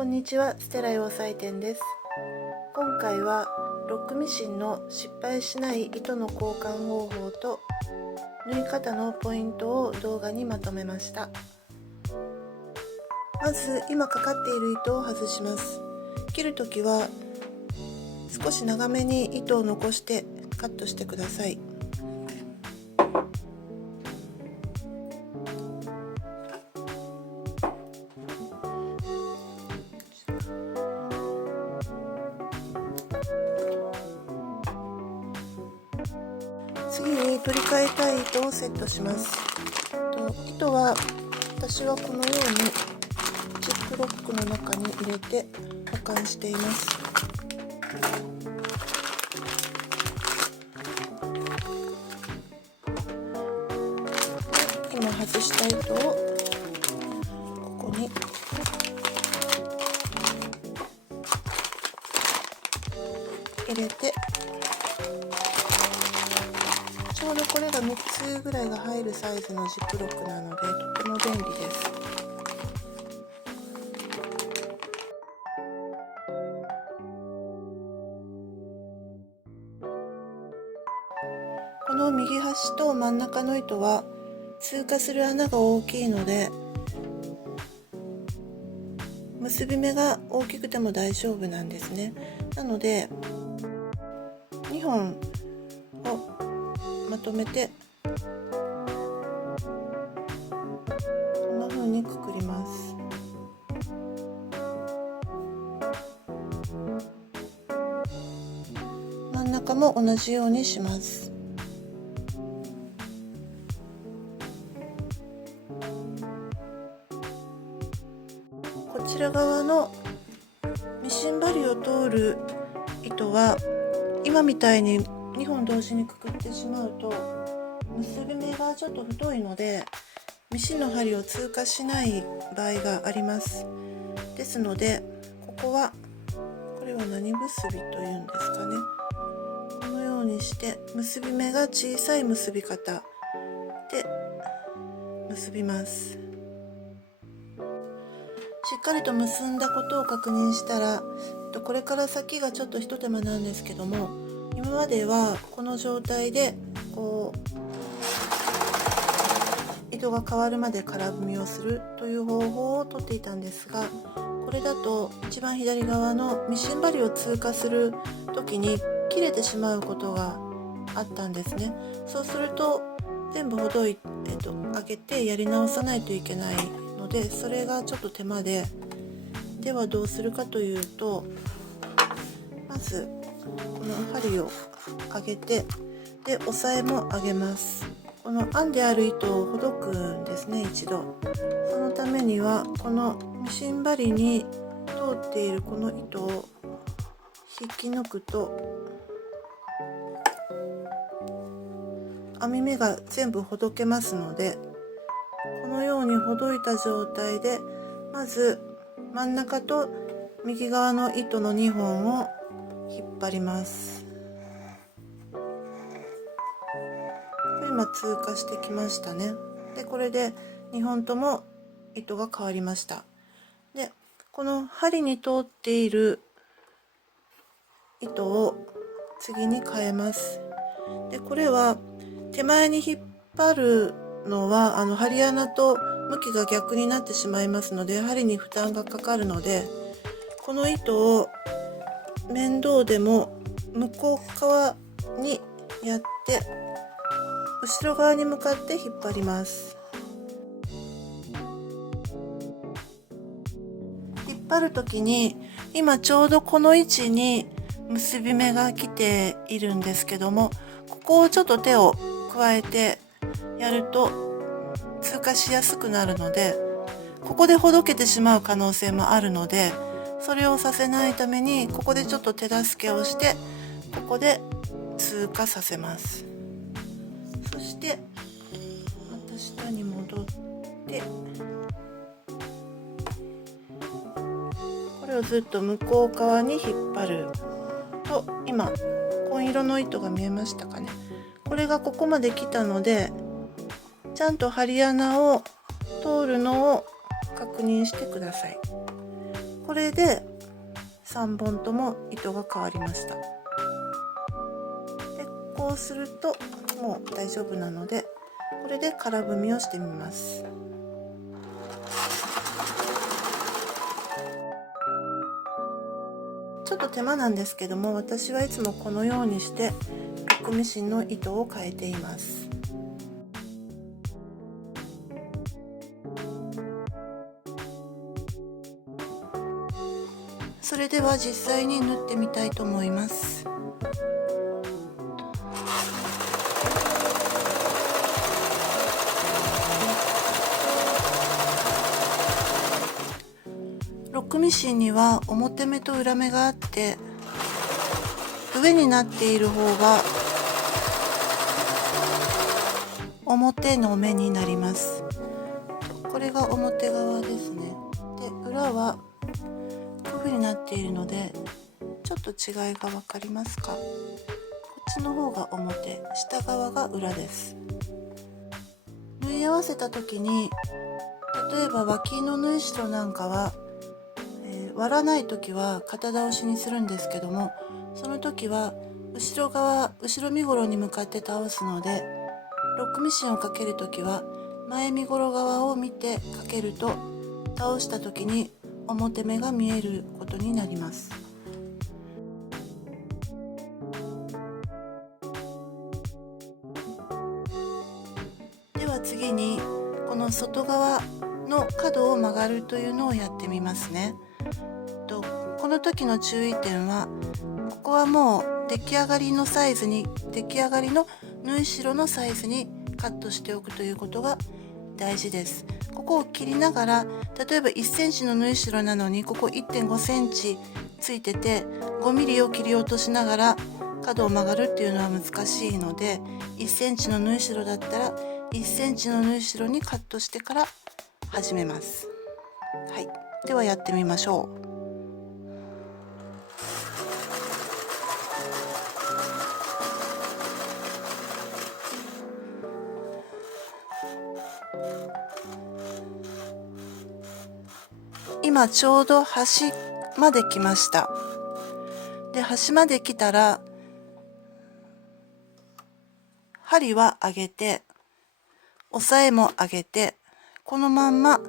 こんにちは、ステラ洋裁店です。今回はロックミシンの失敗しない糸の交換方法と縫い方のポイントを動画にまとめました。まず今かかっている糸を外します。切るときは少し長めに糸を残してカットしてください。次に取り替えたい糸をセットします。糸は私はこのようにジップロックの中に入れて保管しています。今外した糸をここに入れて、ちょうどこれが3つぐらいが入るサイズのジップロックなのでとても便利です。この右端と真ん中の糸は通過する穴が大きいので、結び目が大きくても大丈夫なんですね。なので2本をまとめてこんな風にくくります。真ん中も同じようにします。こちら側のミシン針を通る糸は今みたいに2本同時にくくってしまうと結び目がちょっと太いのでミシンの針を通過しない場合があります。ですのでここはこれは何結びというんですかね、このようにして結び目が小さい結び方で結びます。しっかりと結んだことを確認したら、これから先がちょっと一手間なんですけども、今まではこの状態でこう糸が変わるまで空踏みをするという方法をとっていたんですが、これだと一番左側のミシン針を通過する時に切れてしまうことがあったんですね。そうすると全部ほどい、上げてやり直さないといけないので、それがちょっと手間で、ではどうするかというと、まずこの針を上げて、で押さえも上げます。この編んである糸をほどくんですね、一度。そのためにはこのミシン針に通っているこの糸を引き抜くと編み目が全部ほどけますので、このようにほどいた状態でまず真ん中と右側の糸の2本を引っ張ります。今通過してきましたね。でこれで2本とも糸が変わりました。でこの針に通っている糸を次に変えます。でこれは手前に引っ張るのは針穴と向きが逆になってしまいますので、針に負担がかかるので、この糸を面倒でも向こう側にやって後ろ側に向かって引っ張ります。引っ張る時に今ちょうどこの位置に結び目が来ているんですけども、ここをちょっと手を加えてやると通過しやすくなるので、ここでほどけてしまう可能性もあるので、それをさせないためにここでちょっと手助けをしてここで通過させます。そしてまた下に戻って、これをずっと向こう側に引っ張ると、今紺色の糸が見えましたかね。これがここまで来たので、ちゃんと針穴を通るのを確認してください。これで3本とも糸が変わりました。でこうするともう大丈夫なので、これで空踏みをしてみます。ちょっと手間なんですけども、私はいつもこのようにしてロックミシンの糸を変えています。それでは実際に縫ってみたいと思います。ロックミシンには表目と裏目があって、上になっている方が表の目になります。これが表側ですね。で裏はこういう風になっているので、ちょっと違いが分かりますか？こっちの方が表、下側が裏です。縫い合わせた時に、例えば脇の縫い代なんかは、割らない時は肩倒しにするんですけども、その時は後ろ側、後ろ身ごろに向かって倒すので、ロックミシンをかける時は前身ごろ側を見てかけると、倒した時に表目が見えることになります。では次にこの外側の角を曲がるというのをやってみますね。この時の注意点は、ここはもう出来上がりのサイズに、出来上がりの縫い代のサイズにカットしておくということが大事です。ここを切りながら、例えば1センチの縫い代なのにここ 1.5 センチついてて5ミリを切り落としながら角を曲がるっていうのは難しいので、1センチの縫い代だったら1センチの縫い代にカットしてから始めます。はい、ではやってみましょう。今ちょうど端まで来ました。で端まで来たら針は上げて、押さえも上げて、このまんま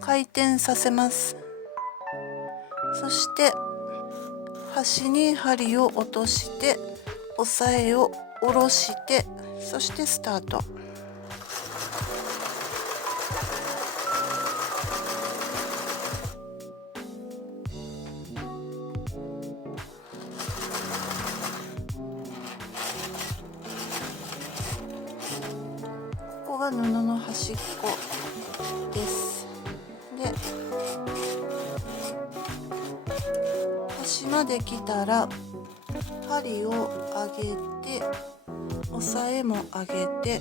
回転させます。そして端に針を落として、押さえを下ろして、そしてスタート。ここが布の端っこです。で端まで来たら針を上げて、押さえも上げて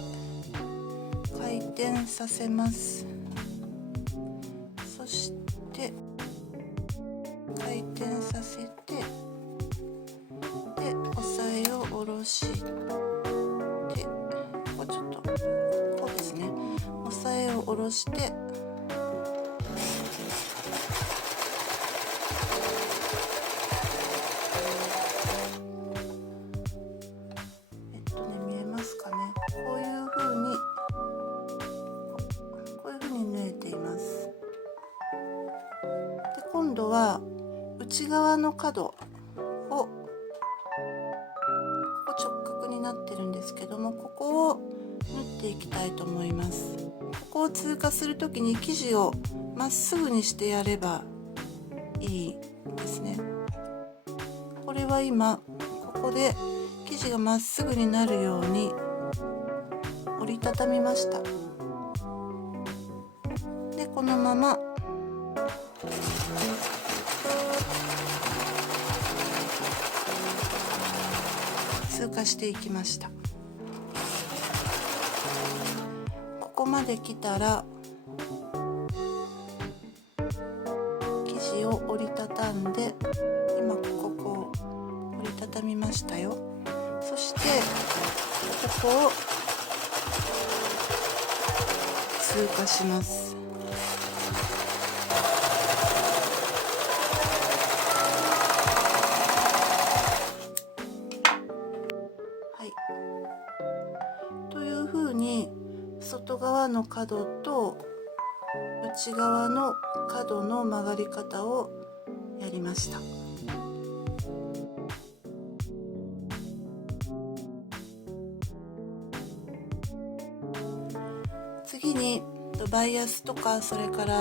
回転させます。そして回転させて、で押さえを下ろして、ここちょっとこうですね、押さえを下ろして、見えますかね。こういう風に縫えています。で今度は内側の角を、ここ直角になってるんですけども、ここを縫っていきたいと思います。ここを通過するときに生地をまっすぐにしてやればいいですね。これは今ここで生地がまっすぐになるように折りたたみました。でこのまま通過していきました。ここまで来たら生地を折りたたんで、今ここを折りたたみましたよ。そしてここを通通過します。はい、というふうに外側の角と内側の角の曲がり方をやりました。次にバイアスとか、それから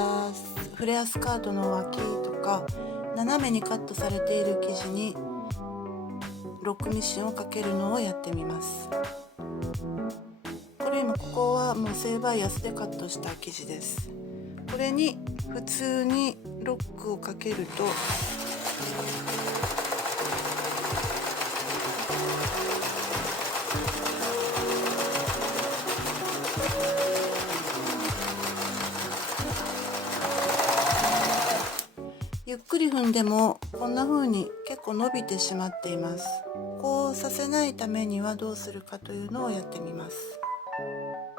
フレアスカートの脇とか斜めにカットされている生地にロックミシンをかけるのをやってみます。これ今ここはもう正バイアスでカットした生地です。これに普通にロックをかけるとゆっくり踏んでもこんな風に結構伸びてしまっています。こうさせないためにはどうするかというのをやってみます。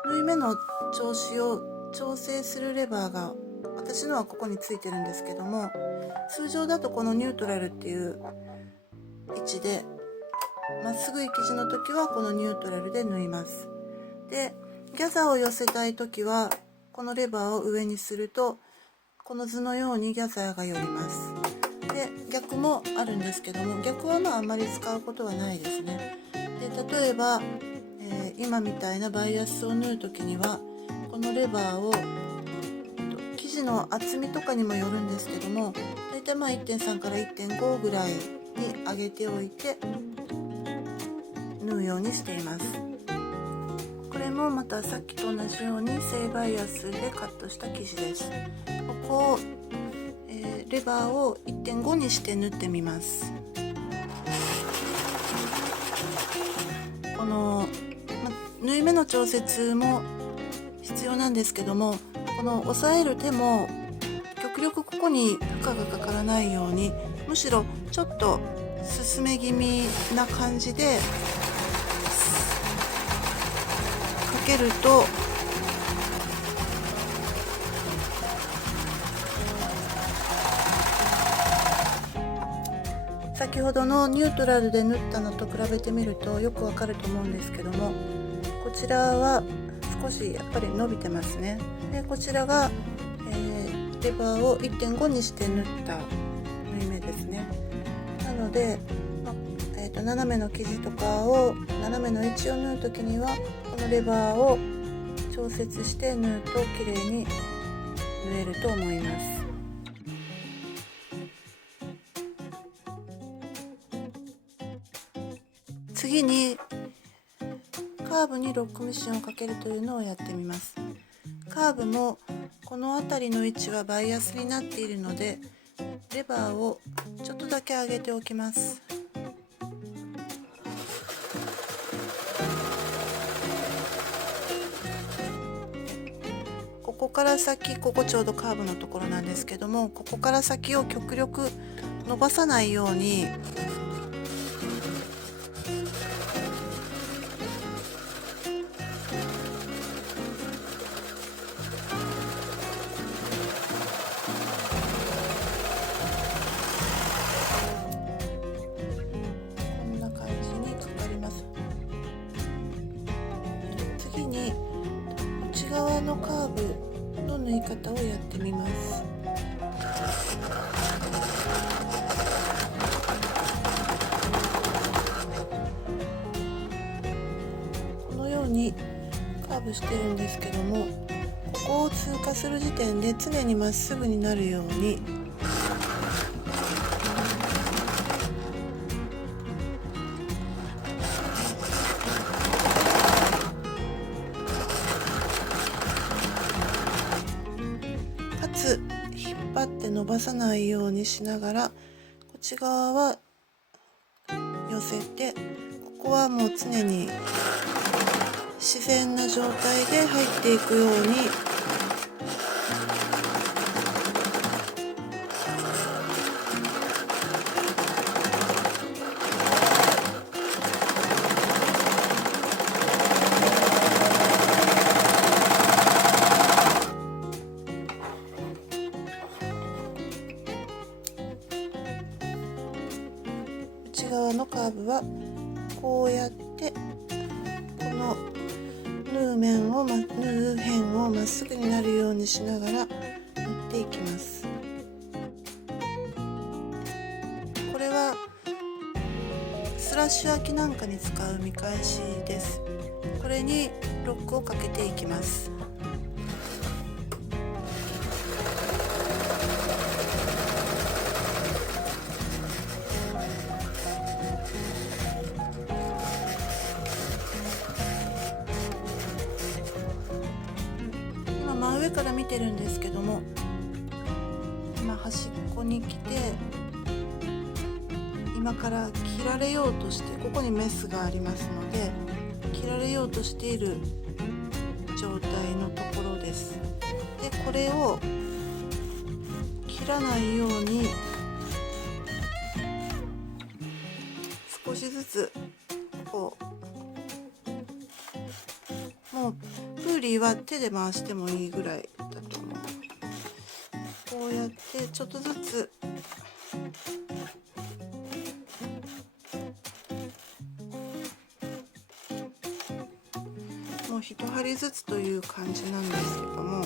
縫い目の調子を調整するレバーが私のはここについてるんですけども、通常だとこのニュートラルっていう位置でまっすぐい生地の時はこのニュートラルで縫います。でギャザーを寄せたい時はこのレバーを上にするとこの図のようにギャザーが寄ります。で逆もあるんですけども、逆はあんまり使うことはないですね。で例えば、今みたいなバイアスを縫う時にはこのレバーを生地の厚みとかにもよるんですけども、だいたい1.3 から 1.5 ぐらいに上げておいて縫うようにしています。これもまたさっきと同じように正バイアスでカットした生地です。ここを、レバーを 1.5 にして縫ってみます。この、縫い目の調節も必要なんですけども、この押さえる手も極力ここに負荷がかからないように、むしろちょっと進め気味な感じでかけると先ほどのニュートラルで縫ったのと比べてみるとよくわかると思うんですけども、こちらは少しやっぱり伸びてますね。でこちらが、レバーを 1.5 にして縫った縫い目ですね。なので、斜めの生地とかを斜めの位置を縫う時にはこのレバーを調節して縫うと綺麗に縫えると思います。次にカーブにロックミシンをかけるというのをやってみます。カーブもこの辺りの位置はバイアスになっているのでレバーをちょっとだけ上げておきます。ここから先、ここちょうどカーブのところなんですけども、ここから先を極力伸ばさないように内側のカーブの縫い方をやってみます。このようにカーブしてるんですけども、ここを通過する時点で常にまっすぐになるように引っ張って伸ばさないようにしながら、こっち側は寄せて、ここはもう常に自然な状態で入っていくようにうやってこの縫う辺をまっすぐになるようにしながら縫っていきます。これはスラッシュ開きなんかに使う見返しです。これにロックをかけていきます。今真上から見てるんですけども、今端っこに来て今から切られようとして、ここにメスがありますので切られようとしている状態のところです。でこれを切らないように少しずつこう、もうプーリーは手で回してもいいぐらいだと思う。こうやってちょっとずつもう一針ずつという感じなんですけども、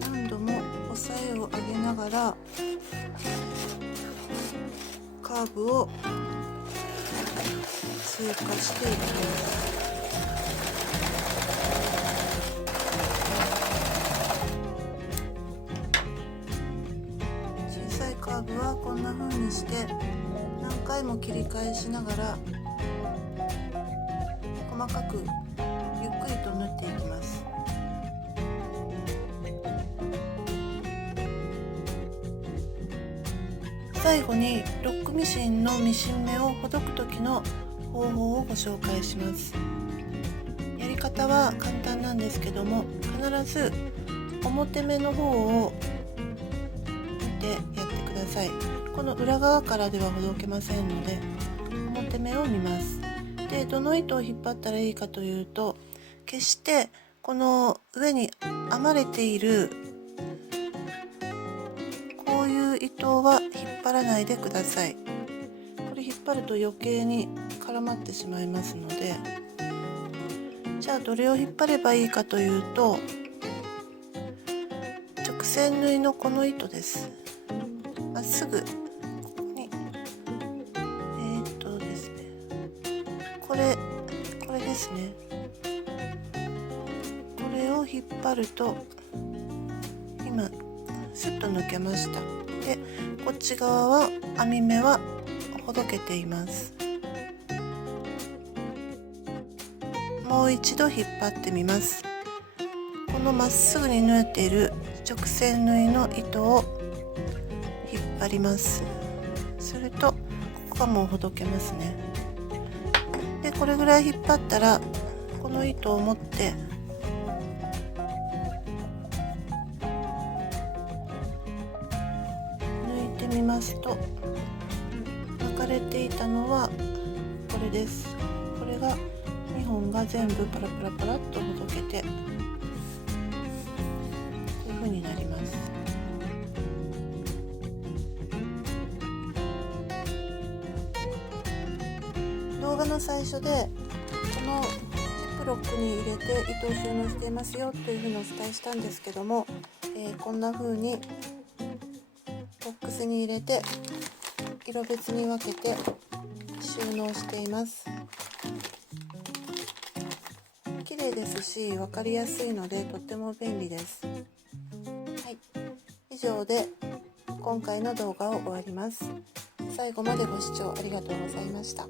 何度も押さえを上げながらカーブを通過していきます。カーブはこんな風にして何回も切り返しながら細かくゆっくりと縫っていきます。最後にロックミシンのミシン目をほどく時の方法をご紹介します。やり方は簡単なんですけども、必ず表目の方を見てやってください。この裏側からではほどけませんので表目を見ます。でどの糸を引っ張ったらいいかというと、決してこの上に編まれているこういう糸は引っ張らないでください。これ引っ張ると余計に絡まってしまいますので、じゃあどれを引っ張ればいいかというと、直線縫いのこの糸です。まっすぐここにですね、これですね。これを引っ張ると今スッと抜けました。でこっち側は編み目はほどけています。もう一度引っ張ってみます。このまっすぐに縫えている直線縫いの糸を引っ張ります。するとここがもうほどけますね。でこれぐらい引っ張ったらこの糸を持って抜いてみますと、巻かれていたのはこれです。これが2本が全部パラパラパラっとほどけてこういう風になります。動画の最初でこのジップロックに入れて糸を収納していますよというふうにお伝えしたんですけども、こんな風にボックスに入れて色別に分けて収納しています。綺麗ですし分かりやすいのでとっても便利です。はい、以上で今回の動画を終わります。最後までご視聴ありがとうございました。